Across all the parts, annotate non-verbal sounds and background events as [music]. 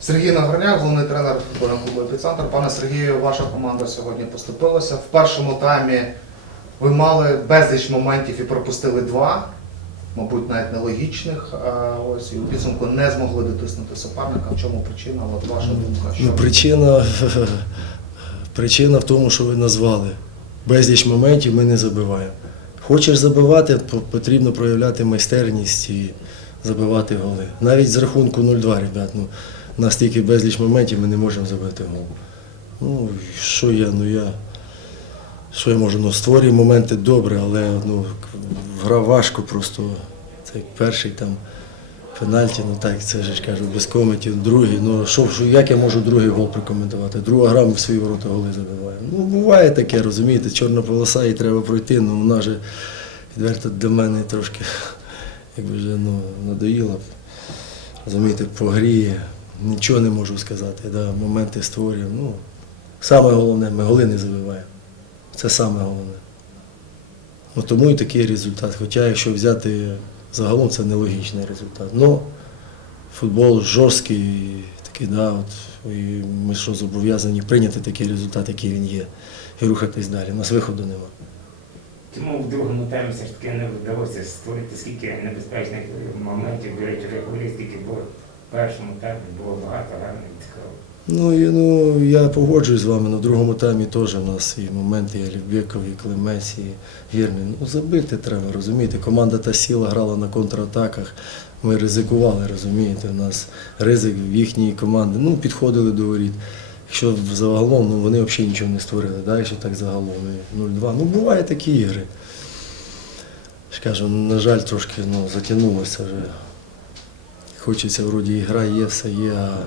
Сергій Нагорняк, головний тренер футбольного «Епіцентр». Пане Сергію, ваша команда сьогодні поступилася. В першому таймі ви мали безліч моментів і пропустили два, мабуть, навіть нелогічних. Ось і у підсумку не змогли дотиснути суперника. В чому причина? От ваша думка. Що Ну, причина, [laughs] причина в тому, що ви назвали. Безліч моментів ми не забиваємо. Хочеш забивати, потрібно проявляти майстерність і забивати голи. Навіть з рахунку 0-2, ребят, ну, нас тільки безліч моментів, ми не можемо забити гол. Ну, що я, ну я. Що я можу? Ну, створюю моменти добре, але ну, гра важко просто. Цей перший там пенальті, ну так, це ж кажу, без коментів. Другий, ну що, що, як я можу другий гол прокоментувати? Друга гра ми в свої ворота голи забиваємо. Ну, буває таке, розумієте, чорна полоса і треба пройти, ну вона же відверто для мене трошки [laughs] якби вже ну, надоїла. Розумієте, по грі нічого не можу сказати. Да, моменти створюємо. Ну, саме головне, ми голи не забиваємо. Це саме головне. Ну, тому і такий результат. Хоча, якщо взяти загалом, це нелогічний результат. Ну, футбол жорсткий, такий, да, от, і ми що зобов'язані прийняти такий результат, який він є, і рухатись далі. У нас виходу нема. Тому в другому таймі все ж таки не вдалося створити скільки небезпечних моментів, до речі, скільки було першому таймі, було багато гарних цікавих. Ну, і, ну, я погоджуюсь з вами, на другому таймі теж у нас і моменти, і Алівбеков, і Клемес, і Гірмін. Ну, забити треба, розумієте. Команда та сіла, грала на контратаках. Ми ризикували, розумієте. У нас ризик в їхній команді. Ну, підходили до воріт. Якщо загалом, ну вони взагалі нічого не створили, да, якщо так загалом. 0-2. Ну, бувають такі ігри. Я на жаль, трошки ну, затягнулося вже. Хочеться, вроді, і гра є, все є, а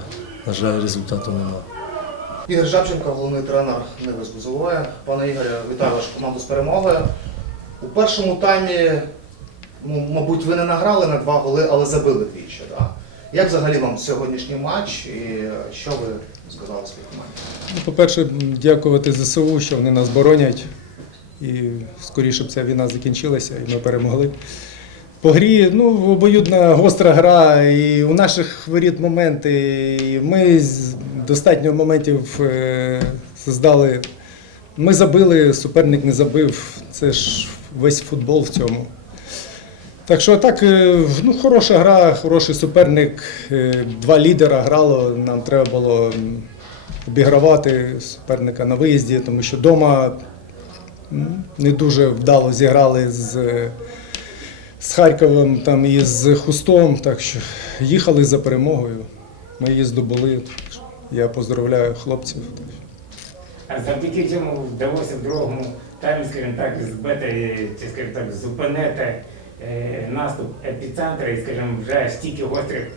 на жаль, результату нема. Ігор Жабченко, головний тренер Ниви з Бузової. Пане Ігорі, вітаю вашу команду з перемогою. У першому таймі, ну, мабуть, ви не награли на два голи, але забили двічі. Да? Як взагалі вам сьогоднішній матч і що ви сказали своїй команді? Ну, По-перше, дякувати ЗСУ, що вони нас боронять. І скоріше б ця війна закінчилася і ми перемогли. По грі, ну, обоюдна гостра гра, і у наших воріт моменти. І ми достатньо моментів е, здали. Ми забили, суперник не забив. Це ж весь футбол в цьому. Так що так, е, ну, хороша гра, хороший суперник. е, Два лідера грало. Нам треба було обігравати суперника на виїзді, тому що вдома не дуже вдало зіграли з, з Харковом там, і з Хустом. Так що їхали за перемогою. Ми її здобули. Я поздравляю хлопців. А завдяки цьому вдалося в другому таймі, скажімо так, збити, чи скажімо так, зупинити е, наступ епіцентра і, скажімо, вже стільки гострих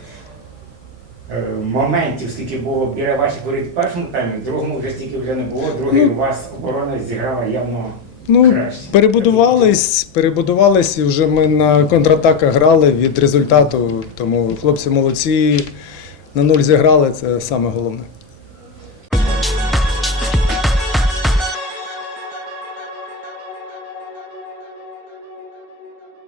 е, моментів, скільки було біля ваших воріт в першому таймі, в другому вже стільки вже не було. Другий Ну, у вас оборона зіграла явно Ну, перебудувались, перебудувались, і вже ми на контратаках грали від результату. Тому хлопці молодці, на нуль зіграли, це саме головне.